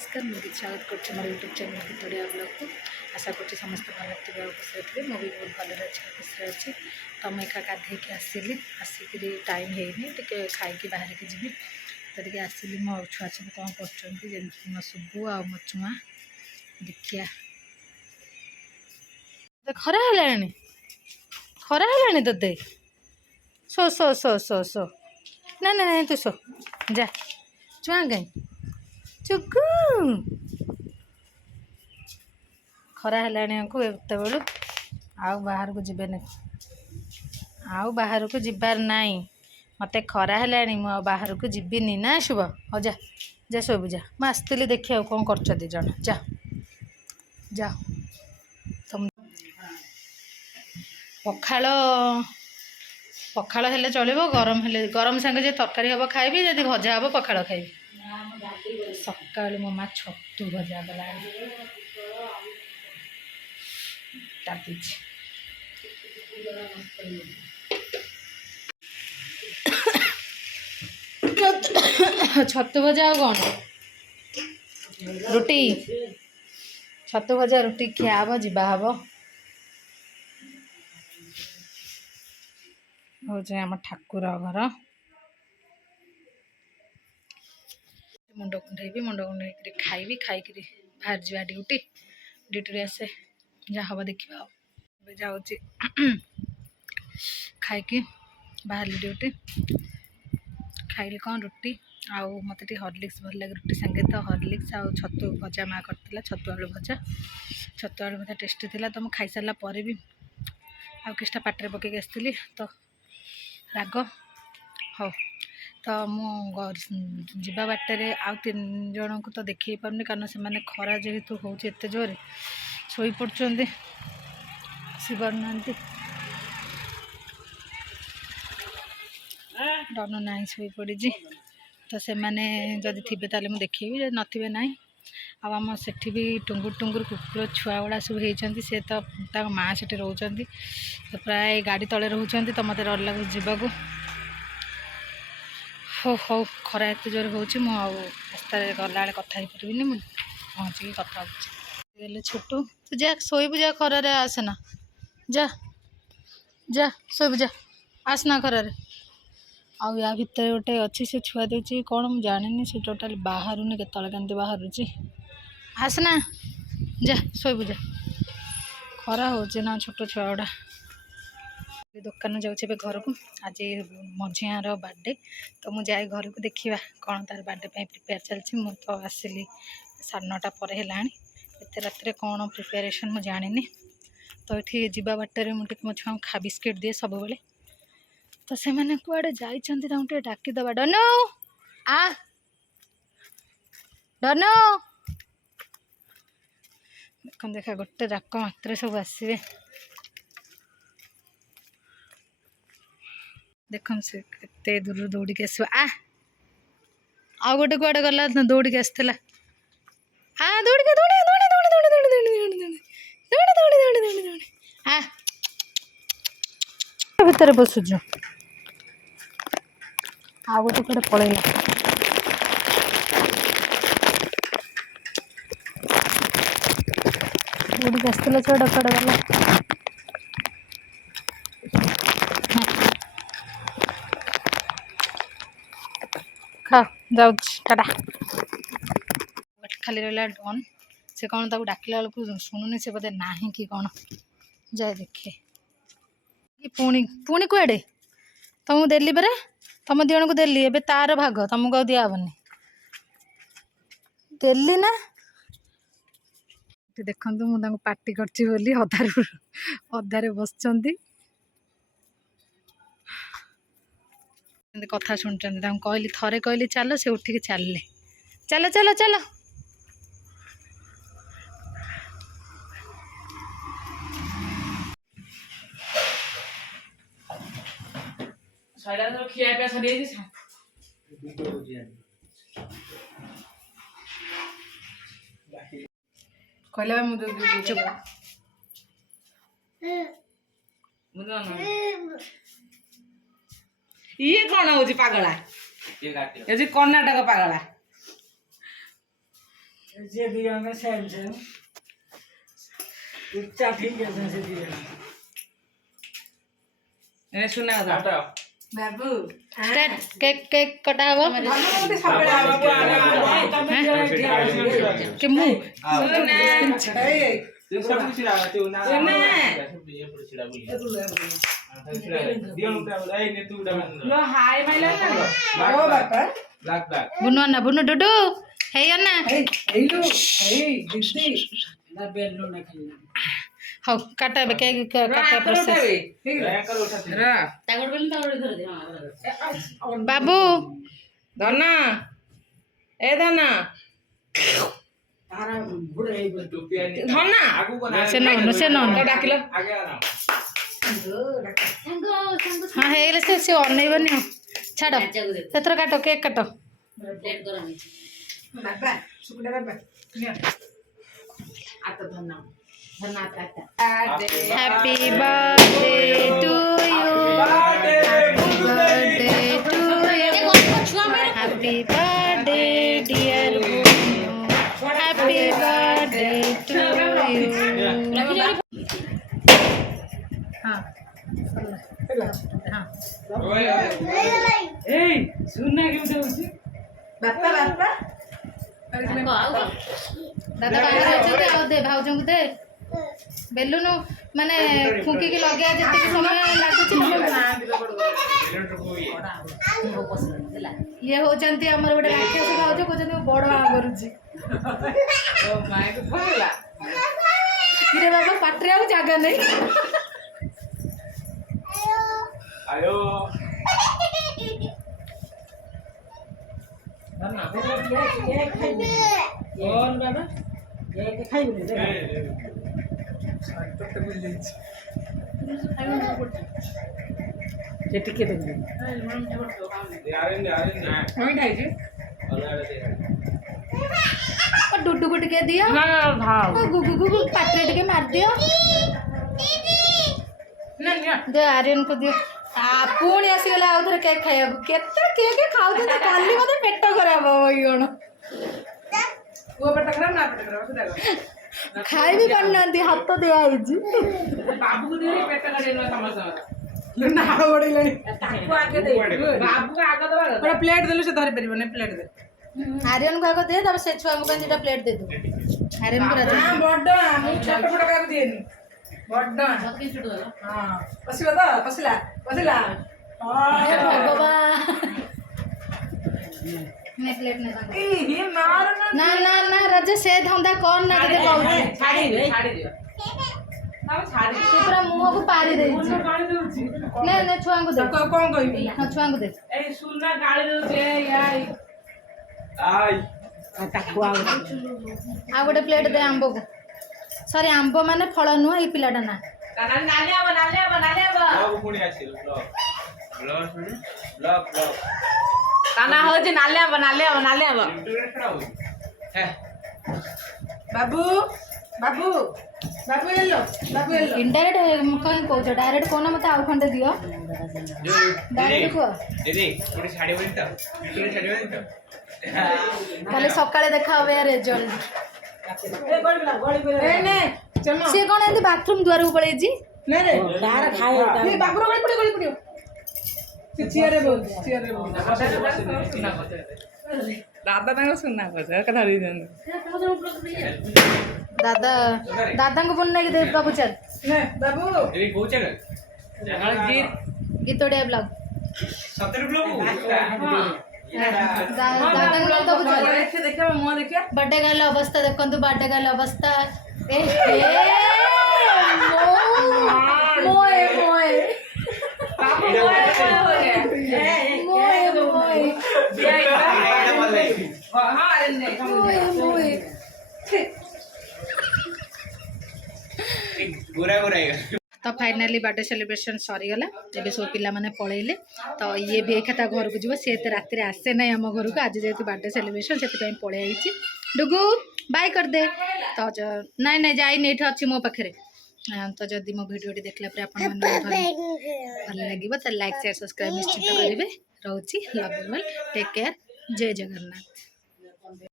नमस्कार मुझे स्वागत कर मोर यूट्यूब चैनल भितरिया ब्लॉग को आशा कर समस्त भल थे खुशी मुझे बहुत भल अच्छे खुशी अच्छी तो मुझे एका गाधे आसिली आसिक टाइम है टे खाई बाहर की जी तो ये आसिली मो छुआ सब कौन कर मो शुभु आ मो चुआ देखिया खरा है खरा है ते सो सो सो सो सो ना ना ना तू सो जा चुआ गई चुगु खरा है को एत बेलू आउ बाहर को जीवे आउ बाहर को जीवार नाई मत खरा है मु बाहर को जीविनी ना शुभ हो जा जा सब जा मैं आसती देखिए कौन कर दी जन जा जा तुम पखाल पखाल हेले चलो गरम हेले गरम सांगे जे तरकारी हम खाइबी जदि भजा हम पखाल खाइबी सका मो माँ छतु भजा गला छतु भजा आ कौन रुटी छतु भजा रुटी खिया हम जा हम हूँ आम ठाकुर घर मुंड कुंडे मुंड कुंडे खाइबी खाई बाहर जा ड्यूटी ड्यूटी आसे जहाँ हम देखा जाऊँ खाई बाहर ड्यूटी खाइली कौन रुटी आउ मत हॉर्लिक्स भल लगे रुटी संगे तो हॉर्लिक्स आउ छतु भजा माँ करता छतु आलू भजा टेस्टी थी तो मुझे खाई सारा पर भी आउ किछटा पाटे पकईक आसती तो राग हो तो मुझा बाटर आउ 3 जन को तो देखे पारनी कारण से खरा जेहेतु होते जोर शोई पड़ते आसी पारना डन ना शोई पड़ी तो से मैंने जदि थे ताले मुझे देखी नथिबे ना आम सेठी भी टुंगुर टुंगुर कुकुर छुआ गुड़ा सब होती सी तो माँ से रोच तो प्राय गाड़ी तले रोच तो मत डर लगे जावाक हो हो खरा एत जोर हो रास्ता गला कथा पारि मुझे पहुँचिक कथा छोटू तू जा शोबू जा खरार आसना जा जा शोबू जा आसना खरार आउ या भितर गोटे अच्छी से छुआ देती कौन मुझे जानी से टोटाल बाहरुनी केत बाहर आसना जा शोबू जा खरा हो छोट छुआ गुड़ा दुकान जाऊे घर को आज मझियार बर्थडे तो मुझे जाए घर को देखा कौन तार बर्थडे प्रिपेयर चलती मु तो आसिली 9:30 पर है एत रात कौन प्रिपेरेसन मुझे जानी तो ये जीवा बाटर मुझे मो छुआ खा बिस्किट दिए सब बेले तो से मैंने कुआड़े जाते डाकीदबा डनो आ डनो देख देखा गोटे डाक मात्र सब आसवे देख से केते दूर दौड़ी आस आ गोटे कुआड़े गला दौड़ी आसला आ दौड़ी दौड़ी दौड़ी दौड़ी दौड़ी दौड़ी दौड़ी दौड़ी दौड़ी दौड़ी दौड़ी आ भितर बसुज आ गोटे कुआड़े पलैला दौड़ी आसला छुआटा कुआड़े गला खा जाऊँ टाटा खाली रहा डन से कौन ताक डाकिला बेलू शुणुनि से बोधे ना कि कौन जाए देखे पुणी पुणी कुआडे तुमको देली परा तुम दिजन को देली एबे तार भाग तुमको आ दिहबनी देली ना देखु मुझे पार्टी करी अधारू अधारे बस कथा शुणुंट कहली थरे कहली चल से उठिक चलले चलो चलो चलो कहला ये कौन हो पागला ये कर्णाटक पागला ये दिया मैं सेम सेम इच्छा ठीक है से दिया ए सुना था बाबू स्टार्ट केक केक कटा हो कि मुंह हाय माइला बुनु अन्ना बुनु डुडू हे अन्ना हौ काटा बे केक काटा प्रोसेस बाबू धना ए धना धना से नौन डाकिल हाँ हे से अनैबनी छाड़ से काट केक काट बाबा सुकुड़ा बाबा आता धना धना आता happy birthday to you happy birthday to you happy birthday dear happy birthday to you हाँ हाँ ए सुनना के उठे बाबा बाबा दादा बाहर आओ दे भाउजों को दे बेलुन माने फुंकी के लगे जति समय लागुची ये होचंती हमर गोटे राक्षस भाउज कहते बड़ आ करूची बाबा पाट्रे आ जगह नहीं आयो धना ये खाइबे कौन बाबा ये खाइबे रे ये टिके दे होई खाई जे और डुडू को टिके दियो ना भाव और गुगु गुगु पाट्रे टिके मार दियो ना ना दे आर्यन को दियो पुणी आसीगला आउ थे केक खाइबा केते केक खाउ थे काली मते पेट खराब हो गण वो पेट खराब ना पेट खराब सुधा खाई भी पारनांती हाथ दिया होइजी बाबू को दे पेट खराब ना समस्या ना ओडीलानी ताको आगे दे बाबू को आगे दबा बड़ा प्लेट देलु से धरि परिबो ने प्लेट दे आर्यन को आगे दे तब से छुआ को जेटा प्लेट दे दो आर्यन को राजा हां बड्डा मु छोट छोट का देनी बड्डा हां पसिला दा पसिला पसिला हे भगवान मैं प्लेट नहीं दांगा ए हे मार ना ना ना राजा से धंधा कौन ना दे कहू छाड़ी दियो ना छाड़ी से पूरा मुंह को पारी दे गाली देउची ले ले छुआ को दे कोन कहबी हां छुआ को दे ए सुनना गाली देउचे यार आई ताको आ आ गोटे प्लेट दे आंबो को सॉरी आंबो माने फल नुह ई पिलाटा ना काना नालिया ब्लॉग पुणी आसी ब्लॉग काना हो जे नालिया इंटरनेट खराब हो है बाबू बाबू बाबू एलो इनडायरेक्ट कहीं कहूछ डायरेक्ट कोना मते आउ खंडे दियो जो डायरेक्ट को दीदी थोड़ी साड़ी बनी तो थोड़ी साड़ी बनी तो खाली सकाळे देखा होबे रिजल्ट ए ने चलो से कोन एंती बाथरूम द्वार को पळै जी ने रे बाहर खाए ए बाबू रो गଳି पड़ियो से चियर रे बोल दादा ताको सुनना पछ कथा रि जन दादा दादा को बोल नहीं दे बाबू चल ने बाबू दीदी पहुंचे गए जगल जीत गीतोड़िया ब्लॉग 17 ब्लॉग दादा को बाबू चल देखिए देखिए मुंह देखिए बर्थडे गाल अवस्था देखंतु बर्थडे गाल अवस्था ए मोए मोए बाबू मोए मोए मोए हां अरे नहीं मोए मोए गोरा तो फाइनाली बर्थडे सेलिब्रेशन सरीगला जब सब पिला माने पलैले तो ये भी एखा घर को जीव सी रात आसे ना आम घर को आज जेहतु बर्थडे सेलिब्रेशन से पलि आई डुगु बाय कर दे तो नाई नाई जाइए ये अच्छी मो पाखे तो जदि मो भिडियो देखला भल लगे तो लाइक शेयर सब्सक्राइब निश्चित करेंगे Rochi love you all take care जय जगन्नाथ।